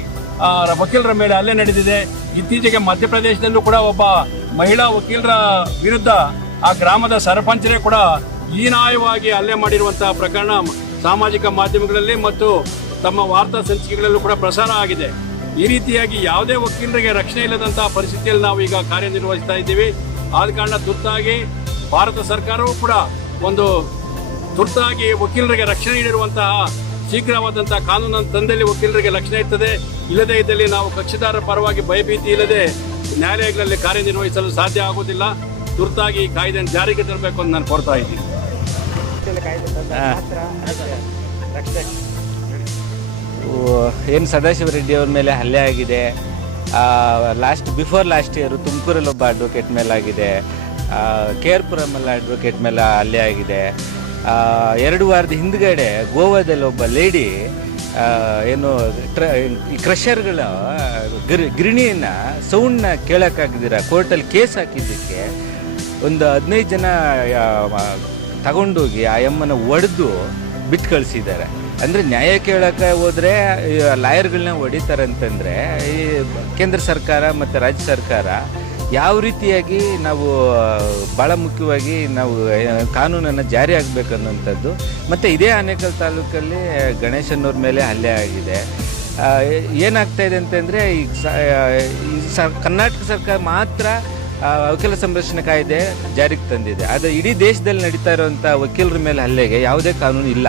ವಕೀಲರ ಮೇಲೆ ಹಲ್ಲೆ ನಡೆದಿದೆ. ಇತ್ತೀಚೆಗೆ ಮಧ್ಯಪ್ರದೇಶದಲ್ಲೂ ಕೂಡ ಒಬ್ಬ ಮಹಿಳಾ ವಕೀಲರ ವಿರುದ್ಧ ಆ ಗ್ರಾಮದ ಸರಪಂಚರೇ ಕೂಡ ಹೀನಾಯವಾಗಿ ಹಲ್ಲೆ ಮಾಡಿರುವಂತಹ ಪ್ರಕರಣ ಸಾಮಾಜಿಕ ಮಾಧ್ಯಮಗಳಲ್ಲಿ ಮತ್ತು ತಮ್ಮ ವಾರ್ತಾ ಸಂಚಿಕೆಗಳಲ್ಲೂ ಕೂಡ ಪ್ರಸಾರ ಆಗಿದೆ. ಈ ರೀತಿಯಾಗಿ ಯಾವುದೇ ವಕೀಲರಿಗೆ ರಕ್ಷಣೆ ಇಲ್ಲದಂತಹ ಪರಿಸ್ಥಿತಿಯಲ್ಲಿ ನಾವು ಈಗ ಕಾರ್ಯನಿರ್ವಹಿಸ್ತಾ ಇದ್ದೀವಿ. ಆದ ಕಾರಣ ತುರ್ತಾಗಿ ಭಾರತ ಸರ್ಕಾರವೂ ಕೂಡ ಒಂದು ತುರ್ತಾಗಿ ವಕೀಲರಿಗೆ ರಕ್ಷಣೆ ನೀಡಿರುವಂತಹ ಶೀಘ್ರವಾದಂತಹ ಕಾನೂನು ತಂದಲ್ಲಿ ವಕೀಲರಿಗೆ ಲಕ್ಷಣ ಇರ್ತದೆ. ಇಲ್ಲದೇ ಇದ್ದಲ್ಲಿ ನಾವು ಕಕ್ಷಿದಾರರ ಪರವಾಗಿ ಭಯಭೀತಿ ಇಲ್ಲದೆ ನ್ಯಾಯಾಲಯಗಳಲ್ಲಿ ಕಾರ್ಯನಿರ್ವಹಿಸಲು ಸಾಧ್ಯ ಆಗುವುದಿಲ್ಲ. ತುರ್ತಾಗಿ ಈ ಕಾಯ್ದೆಯನ್ನು ಜಾರಿಗೆ ತರಬೇಕು ಅಂತ ನಾನು ಕೋರ್ತಾ ಇದ್ದೀನಿ. ಏನು ಸದಾಶಿವ ರೆಡ್ಡಿ ಅವ್ರ ಮೇಲೆ ಹಲ್ಲೆ ಆಗಿದೆ. ಲಾಸ್ಟ್ ಬಿಫೋರ್ ಲಾಸ್ಟ್ ಇಯರು ತುಮಕೂರಲ್ಲಿ ಒಬ್ಬ ಅಡ್ವೊಕೇಟ್ ಮೇಲೆ ಆಗಿದೆ ಕೆ ಆರ್ ಪುರಮಲ್ಲ ಅಡ್ವೊಕೇಟ್ ಮೇಲೆ ಹಲ್ಲೆ ಆಗಿದೆ. ಎರಡು ವಾರದ ಹಿಂದ್ಗಡೆ ಗೋವಾದಲ್ಲಿ ಒಬ್ಬ ಲೇಡಿ ಏನು, ಟ್ರ, ಈ ಕ್ರಷರ್ಗಳ ಗಿರ್, ಗಿರಣಿಯನ್ನ ಸೌಂಡ್ನ ಕೇಳೋಕ್ಕಾಗದಿರ ಕೋರ್ಟಲ್ಲಿ ಕೇಸ್ ಹಾಕಿದ್ದಕ್ಕೆ ಒಂದು ಹದಿನೈದು ಜನ ತಗೊಂಡೋಗಿ ಆ ಎಮ್ಮನ ಒಡೆದು ಬಿಟ್ಟು ಕಳಿಸಿದ್ದಾರೆ. ಅಂದರೆ ನ್ಯಾಯ ಕೇಳೋಕ್ಕೆ ಹೋದರೆ ಲಾಯರ್ಗಳನ್ನ ಹೊಡಿತಾರೆ ಅಂತಂದರೆ ಈ ಕೇಂದ್ರ ಸರ್ಕಾರ ಮತ್ತು ರಾಜ್ಯ ಸರ್ಕಾರ ಯಾವ ರೀತಿಯಾಗಿ ನಾವು ಭಾಳ ಮುಖ್ಯವಾಗಿ ನಾವು ಕಾನೂನನ್ನು ಜಾರಿ ಆಗಬೇಕನ್ನುವಂಥದ್ದು ಮತ್ತು ಇದೇ ಆನೇಕಲ್ ತಾಲೂಕಲ್ಲಿ ಗಣೇಶನವ್ರ ಮೇಲೆ ಹಲ್ಲೆ ಆಗಿದೆ. ಏನಾಗ್ತಾ ಇದೆ ಅಂತಂದರೆ ಈಗ ಸ- ಕರ್ನಾಟಕ ಸರ್ಕಾರ ಮಾತ್ರ ವಕೀಲ ಸಂರಕ್ಷಣೆ ಕಾಯ್ದೆ ಜಾರಿಗೆ ತಂದಿದೆ. ಆದರೆ ಇಡೀ ದೇಶದಲ್ಲಿ ನಡೀತಾ ಇರುವಂಥ ವಕೀಲರ ಮೇಲೆ ಹಲ್ಲೆಗೆ ಯಾವುದೇ ಕಾನೂನು ಇಲ್ಲ.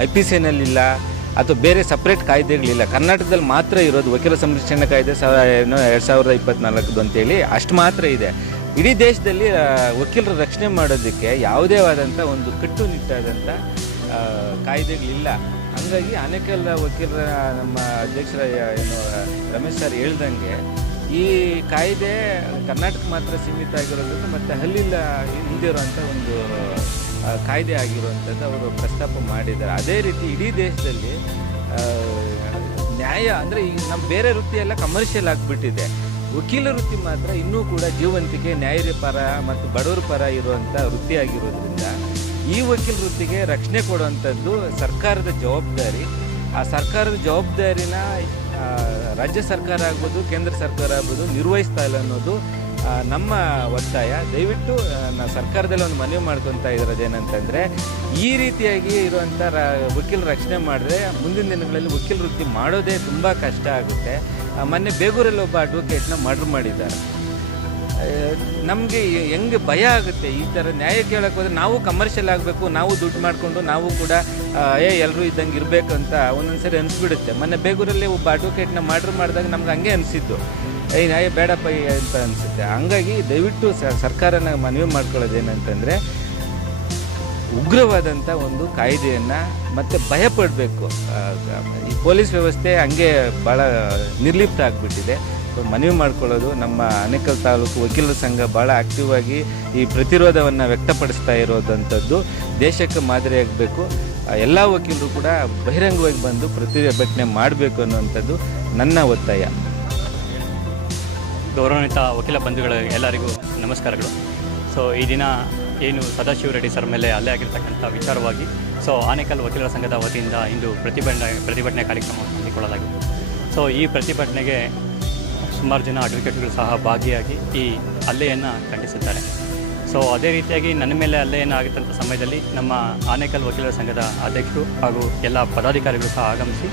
ಐ ಪಿ ಸಿನಲ್ಲಿಲ್ಲ ಅಥವಾ ಬೇರೆ ಸಪ್ರೇಟ್ ಕಾಯ್ದೆಗಳಿಲ್ಲ ಕರ್ನಾಟಕದಲ್ಲಿ ಮಾತ್ರ ಇರೋದು ವಕೀಲ ಸಂರಕ್ಷಣೆ ಕಾಯ್ದೆ ಸಾವಿರ ಏನು ಎರಡು ಸಾವಿರದ ಇಪ್ಪತ್ನಾಲ್ಕದು ಅಂತೇಳಿ ಅಷ್ಟು ಮಾತ್ರ ಇದೆ. ಇಡೀ ದೇಶದಲ್ಲಿ ವಕೀಲರ ರಕ್ಷಣೆ ಮಾಡೋದಕ್ಕೆ ಯಾವುದೇ ಆದಂಥ ಒಂದು ಕಟ್ಟುನಿಟ್ಟಾದಂಥ ಕಾಯ್ದೆಗಳಿಲ್ಲ. ಹಾಗಾಗಿ ಅನೇಕಲ್ ವಕೀಲರ ನಮ್ಮ ಅಧ್ಯಕ್ಷರ ಏನು, ರಮೇಶ್ ಸರ್ ಹೇಳ್ದಂಗೆ ಈ ಕಾಯ್ದೆ ಕರ್ನಾಟಕ ಮಾತ್ರ ಸೀಮಿತ ಆಗಿರೋದ್ರಿಂದ ಮತ್ತು ಹಲ್ಲಿಲ್ಲ ಹಿಂದಿರುವಂಥ ಒಂದು ಕಾಯ್ದೆ ಆಗಿರುವಂಥದ್ದು ಅವರು ಪ್ರಸ್ತಾಪ ಮಾಡಿದ್ದಾರೆ. ಅದೇ ರೀತಿ ಇಡೀ ದೇಶದಲ್ಲಿ ನ್ಯಾಯ ಅಂದರೆ ಈಗ ನಮ್ಮ ಬೇರೆ ವೃತ್ತಿ ಎಲ್ಲ ಕಮರ್ಷಿಯಲ್ ಆಗಿಬಿಟ್ಟಿದೆ. ವಕೀಲ ವೃತ್ತಿ ಮಾತ್ರ ಇನ್ನೂ ಕೂಡ ಜೀವಂತಿಕೆ, ನ್ಯಾಯದ ಪರ ಮತ್ತು ಬಡವರ ಪರ ಇರುವಂಥ ವೃತ್ತಿ ಆಗಿರೋದ್ರಿಂದ ಈ ವಕೀಲ ವೃತ್ತಿಗೆ ರಕ್ಷಣೆ ಕೊಡುವಂಥದ್ದು ಸರ್ಕಾರದ ಜವಾಬ್ದಾರಿ. ಆ ಸರ್ಕಾರದ ಜವಾಬ್ದಾರಿನ ರಾಜ್ಯ ಸರ್ಕಾರ ಆಗ್ಬೋದು, ಕೇಂದ್ರ ಸರ್ಕಾರ ಆಗ್ಬೋದು ನಿರ್ವಹಿಸ್ತಾ ಇಲ್ಲ ಅನ್ನೋದು ನಮ್ಮ ಒತ್ತಾಯ, ದಯವಿಟ್ಟು ನಾ ಸರ್ಕಾರದಲ್ಲಿ ಒಂದು ಮನವಿ ಮಾಡ್ಕೊತಾ ಇರೋದು ಏನಂತಂದರೆ, ಈ ರೀತಿಯಾಗಿ ಇರುವಂಥ ರ, ವಕೀಲ ರಕ್ಷಣೆ ಮಾಡಿದ್ರೆ ಮುಂದಿನ ದಿನಗಳಲ್ಲಿ ವಕೀಲ ವೃತ್ತಿ ಮಾಡೋದೇ ತುಂಬ ಕಷ್ಟ ಆಗುತ್ತೆ. ಮೊನ್ನೆ ಬೇಗೂರಲ್ಲಿ ಒಬ್ಬ ಅಡ್ವೊಕೇಟ್ನ ಮರ್ಡರ್ ಮಾಡಿದ್ದಾರೆ. ನಮಗೆ ಹೆಂಗೆ ಭಯ ಆಗುತ್ತೆ ಈ ಥರ ನ್ಯಾಯ ಕೇಳಕ್ಕೆ ಹೋದ್ರೆ ನಾವು ಕಮರ್ಷಿಯಲ್ ಆಗಬೇಕು, ನಾವು ದುಡ್ಡು ಮಾಡಿಕೊಂಡು ನಾವು ಕೂಡ ಏ ಎಲ್ಲರೂ ಇದ್ದಂಗೆ ಇರಬೇಕು ಅಂತ ಒಂದೊಂದ್ಸರಿ ಅನಿಸ್ಬಿಡುತ್ತೆ. ಮೊನ್ನೆ ಬೇಗೂರಲ್ಲಿ ಒಬ್ಬ ಅಡ್ವೊಕೇಟ್ನ ಮರ್ಡ್ರ್ ಮಾಡಿದಾಗ ನಮ್ಗೆ ಹಂಗೆ ಅನಿಸಿದ್ದು. ಏ ನ್ಯಾಯ ಬೇಡಪ್ಪ ಈ ಅಂತ ಅನಿಸುತ್ತೆ. ಹಂಗಾಗಿ ದಯವಿಟ್ಟು ಸರ್ಕಾರನ ಮನವಿ ಮಾಡ್ಕೊಳ್ಳೋದು ಏನಂತಂದರೆ ಉಗ್ರವಾದಂಥ ಒಂದು ಕಾಯ್ದೆಯನ್ನು ಮತ್ತು ಭಯಪಡಬೇಕು. ಈ ಪೊಲೀಸ್ ವ್ಯವಸ್ಥೆ ಹಂಗೆ ಭಾಳ ನಿರ್ಲಿಪ್ತ ಆಗಿಬಿಟ್ಟಿದೆ. ಸೊ, ಮನವಿ ಮಾಡ್ಕೊಳ್ಳೋದು ನಮ್ಮ ಅನೇಕಲ್ ತಾಲೂಕು ವಕೀಲರ ಸಂಘ ಭಾಳ ಆಕ್ಟಿವ್ ಆಗಿ ಈ ಪ್ರತಿರೋಧವನ್ನು ವ್ಯಕ್ತಪಡಿಸ್ತಾ ಇರೋದಂಥದ್ದು ದೇಶಕ್ಕೆ ಮಾದರಿಯಾಗಬೇಕು ಎಲ್ಲ ವಕೀಲರು ಕೂಡ ಬಹಿರಂಗವಾಗಿ ಬಂದು ಪ್ರತಿಭಟನೆ ಮಾಡಬೇಕು ಅನ್ನುವಂಥದ್ದು ನನ್ನ ಒತ್ತಾಯ. ಗೌರವಾನ್ವಿತ ವಕೀಲ ಬಂಧುಗಳು ಎಲ್ಲರಿಗೂ ನಮಸ್ಕಾರಗಳು. ಸೊ, ಈ ದಿನ ಏನು ಸದಾಶಿವ ರೆಡ್ಡಿ ಸರ್ ಮೇಲೆ ಅಲ್ಲೇ ಆಗಿರ್ತಕ್ಕಂಥ ವಿಚಾರವಾಗಿ, ಸೊ, ಆನೇಕಲ್ ವಕೀಲರ ಸಂಘದ ವತಿಯಿಂದ ಇಂದು ಪ್ರತಿಭಟನೆ ಪ್ರತಿಭಟನೆ ಕಾರ್ಯಕ್ರಮವನ್ನು ಹಮ್ಮಿಕೊಳ್ಳಲಾಗಿದೆ ಸೊ, ಈ ಪ್ರತಿಭಟನೆಗೆ ಸುಮಾರು ಜನ ಅಡ್ವೊಕೇಟ್ಗಳು ಸಹ ಭಾಗಿಯಾಗಿ ಈ ಹಲ್ಲೆಯನ್ನು ಖಂಡಿಸಿದ್ದಾರೆ. ಸೊ, ಅದೇ ರೀತಿಯಾಗಿ ನನ್ನ ಮೇಲೆ ಅಲ್ಲೆಯನ್ನು ಆಗಿದ್ದಂಥ ಸಮಯದಲ್ಲಿ ನಮ್ಮ ಆನೇಕಲ್ ವಕೀಲರ ಸಂಘದ ಅಧ್ಯಕ್ಷರು ಹಾಗೂ ಎಲ್ಲ ಪದಾಧಿಕಾರಿಗಳು ಸಹ ಆಗಮಿಸಿ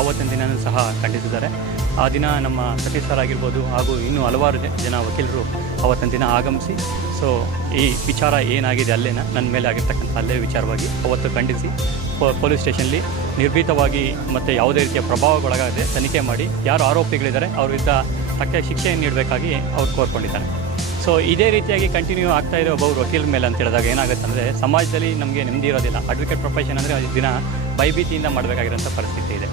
ಆವತ್ತಿನ ದಿನವೂ ಸಹ ಖಂಡಿಸಿದ್ದಾರೆ. ಆ ದಿನ ನಮ್ಮ ಸತೀಶ್ ಸರ್ ಆಗಿರ್ಬೋದು ಹಾಗೂ ಇನ್ನೂ ಹಲವಾರು ಜನ ವಕೀಲರು ಅವತ್ತಿನ ದಿನ ಆಗಮಿಸಿ, ಸೊ ಈ ವಿಚಾರ ಏನಾಗಿದೆ ಅಲ್ಲೇನ, ನನ್ನ ಮೇಲೆ ಆಗಿರ್ತಕ್ಕಂಥ ಅಲ್ಲೇ ವಿಚಾರವಾಗಿ ಅವತ್ತು ಖಂಡಿಸಿ ಪೊಲೀಸ್ ಸ್ಟೇಷನಲ್ಲಿ ನಿರ್ಭೀತವಾಗಿ ಮತ್ತು ಯಾವುದೇ ರೀತಿಯ ಪ್ರಭಾವಗೊಳಗಾಗದೆ ತನಿಖೆ ಮಾಡಿ, ಯಾರು ಆರೋಪಿಗಳಿದ್ದಾರೆ ಅವರಿಂದ ತಕ್ಕ ಶಿಕ್ಷೆಯನ್ನು ನೀಡಬೇಕಾಗಿ ಅವ್ರು ಕೋರ್ಕೊಂಡಿದ್ದಾರೆ. ಸೊ ಇದೇ ರೀತಿಯಾಗಿ ಕಂಟಿನ್ಯೂ ಆಗ್ತಾ ಇರೋ ಒಬ್ಬ ವಕೀಲರ ಮೇಲೆ ಅಂತ ಹೇಳಿದಾಗ ಏನಾಗುತ್ತೆ ಅಂದರೆ, ಸಮಾಜದಲ್ಲಿ ನಮಗೆ ನೆಮ್ಮದಿ ಇರೋದಿಲ್ಲ. ಅಡ್ವೊಕೇಟ್ ಪ್ರೊಫೆಷನ್ ಅಂದರೆ ದಿನ ಭಯಭೀತಿಯಿಂದ ಮಾಡಬೇಕಾಗಿರೋಂಥ ಪರಿಸ್ಥಿತಿ ಇದೆ.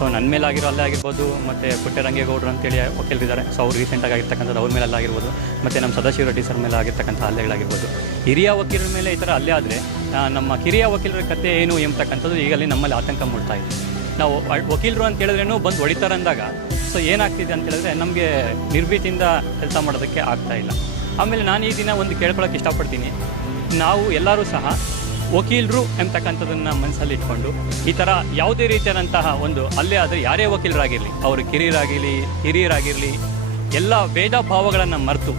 ಸೊ ನನ್ನ ಮೇಲೆ ಆಗಿರೋ ಅಲ್ಲೇ ಆಗಿರ್ಬೋದು, ಮತ್ತು ಪುಟ್ಟರಂಗೇಗೌಡರು ಅಂತೇಳಿ ವಕೀಲರಿದ್ದಾರೆ. ಸೊ ಅವ್ರು ರೀಸೆಂಟಾಗಿ ಆಗಿರ್ತಕ್ಕಂಥದ್ದು ಅವ್ರ ಮೇಲೆ ಆಗಿರ್ಬೋದು, ಮತ್ತು ನಮ್ಮ ಸದಾಶಿವ ರೆಡ್ಡಿ ಸರ್ ಮೇಲೆ ಆಗಿರ್ತಕ್ಕಂಥ ಹಲ್ಲೆಗಳಾಗಿರ್ಬೋದು. ಹಿರಿಯ ವಕೀಲರ ಮೇಲೆ ಈ ಥರ ಅಲ್ಲೇ ಆದರೆ ನಮ್ಮ ಕಿರಿಯ ವಕೀಲರ ಕತೆ ಏನು ಎಂಬತಕ್ಕಂಥದ್ದು ಈಗಲೇ ನಮ್ಮಲ್ಲಿ ಆತಂಕ ಮೂಡ್ತಾ ಇದೆ. ನಾವು ವಕೀಲರು ಅಂತ ಹೇಳಿದ್ರೇನು ಬಂದು ಹೊಡಿತಾರೆ ಅಂದಾಗ ಸೊ ಏನಾಗ್ತಿದೆ ಅಂತ ಹೇಳಿದ್ರೆ ನಮಗೆ ನಿರ್ಭೀತಿಯಿಂದ ಕೆಲಸ ಮಾಡೋದಕ್ಕೆ ಆಗ್ತಾ ಇಲ್ಲ. ಆಮೇಲೆ ನಾನು ಈ ದಿನ ಒಂದು ಕೇಳ್ಕೊಳಕ್ಕೆ ಇಷ್ಟಪಡ್ತೀನಿ. ನಾವು ಎಲ್ಲರೂ ಸಹ ವಕೀಲರು ಎಂಬತಕ್ಕಂಥದ್ದನ್ನು ಮನಸ್ಸಲ್ಲಿ ಇಟ್ಕೊಂಡು ಈ ಥರ ಯಾವುದೇ ರೀತಿಯಾದಂತಹ ಒಂದು ಅಲ್ಲೇ ಆದರೆ ಯಾರೇ ವಕೀಲರಾಗಿರಲಿ, ಅವರು ಕಿರಿಯರಾಗಿರಲಿ, ಹಿರಿಯರಾಗಿರಲಿ, ಎಲ್ಲ ಭೇದ ಭಾವಗಳನ್ನು ಮರೆತು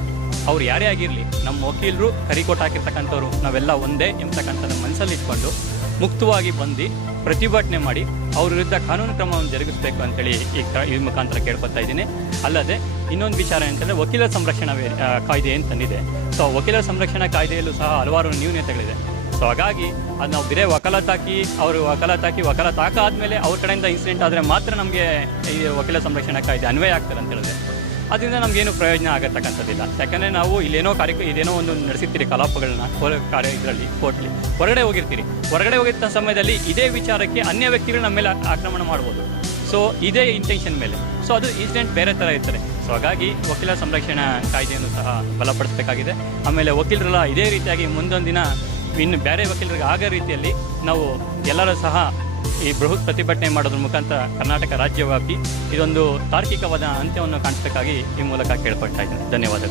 ಅವ್ರು ಯಾರೇ ಆಗಿರಲಿ, ನಮ್ಮ ವಕೀಲರು ಕರಿಕೋಟ್ ಹಾಕಿರ್ತಕ್ಕಂಥವ್ರು ನಾವೆಲ್ಲ ಒಂದೇ ಎಂಬತಕ್ಕಂಥದ್ದು ಮನಸ್ಸಲ್ಲಿ ಇಟ್ಕೊಂಡು ಮುಕ್ತವಾಗಿ ಬಂದು ಪ್ರತಿಭಟನೆ ಮಾಡಿ ಅವ್ರ ವಿರುದ್ಧ ಕಾನೂನು ಕ್ರಮವನ್ನು ಜರುಗಿಸಬೇಕು ಅಂತೇಳಿ ಈ ಈ ಮುಖಾಂತರ ಕೇಳ್ಕೊತಾ ಇದ್ದೀನಿ. ಅಲ್ಲದೆ ಇನ್ನೊಂದು ವಿಚಾರ ಏನಂತಂದರೆ ವಕೀಲರ ಸಂರಕ್ಷಣಾ ಕಾಯ್ದೆ ಏನು ತಂದಿದೆ ಸೊ ವಕೀಲರ ಸಂರಕ್ಷಣಾ ಕಾಯ್ದೆಯಲ್ಲೂ ಸಹ ಹಲವಾರು ನ್ಯೂನ್ಯತೆಗಳಿದೆ ಸೊ ಹಾಗಾಗಿ ಅದು ನಾವು ಬೇರೆ ವಕಾಲತ್ತಾಕಿ ಅವರು ವಕಾಲತ್ತಾಕಿ ವಕಾಲತ್ ಆದಮೇಲೆ ಅವ್ರ ಕಡೆಯಿಂದ ಇನ್ಸಿಡೆಂಟ್ ಆದರೆ ಮಾತ್ರ ನಮಗೆ ಈ ವಕೀಲ ಸಂರಕ್ಷಣಾ ಕಾಯ್ದೆ ಅನ್ವಯ ಆಗ್ತದೆ ಅಂತ ಹೇಳಿದ್ರೆ. ಅದರಿಂದ ನಮಗೇನು ಪ್ರಯೋಜನ ಆಗತಕ್ಕಂಥದ್ದಿಲ್ಲ. ಯಾಕಂದರೆ ನಾವು ಇಲ್ಲೇನೋ ಕಾರ್ಯ ಇದೇನೋ ಒಂದು ನಡೆಸಿರ್ತೀರಿ ಕಲಾಪಗಳನ್ನ ಕಾರ್ಯ ಇದರಲ್ಲಿ ಕೋರ್ಟ್ಲಿ ಹೊರಗಡೆ ಹೋಗಿರ್ತೀರಿ. ಹೊರಗಡೆ ಹೋಗಿದ್ದ ಸಮಯದಲ್ಲಿ ಇದೇ ವಿಚಾರಕ್ಕೆ ಅನ್ಯ ವ್ಯಕ್ತಿಗಳು ನಮ್ಮ ಮೇಲೆ ಆಕ್ರಮಣ ಮಾಡ್ಬೋದು. ಸೊ ಇದೇ ಇಂಟೆನ್ಷನ್ ಮೇಲೆ. ಸೊ ಅದು ಇನ್ಸಿಡೆಂಟ್ ಬೇರೆ ಥರ ಇರ್ತಾರೆ ಸೊ ಹಾಗಾಗಿ ವಕೀಲ ಸಂರಕ್ಷಣಾ ಕಾಯ್ದೆಯನ್ನು ಸಹ ಬಲಪಡಿಸಬೇಕಾಗಿದೆ. ಆಮೇಲೆ ವಕೀಲರೆಲ್ಲ ಇದೇ ರೀತಿಯಾಗಿ ಮುಂದೊಂದು ದಿನ ಇನ್ನು ಬೇರೆ ವಕೀಲರಿಗೆ ಆಗ ರೀತಿಯಲ್ಲಿ ನಾವು ಎಲ್ಲರೂ ಸಹ ಈ ಬೃಹತ್ ಪ್ರತಿಭಟನೆ ಮಾಡೋದ್ರ ಮುಖಾಂತರ ಕರ್ನಾಟಕ ರಾಜ್ಯವ್ಯಾಪಿ ಇದೊಂದು ತಾರ್ಕಿಕವಾದ ಅಂತ್ಯವನ್ನು ಕಾಣಿಸಬೇಕಾಗಿ ಈ ಮೂಲಕ ಕೇಳ್ಕೊಳ್ತಾ ಇದ್ದೀನಿ. ಧನ್ಯವಾದಗಳು.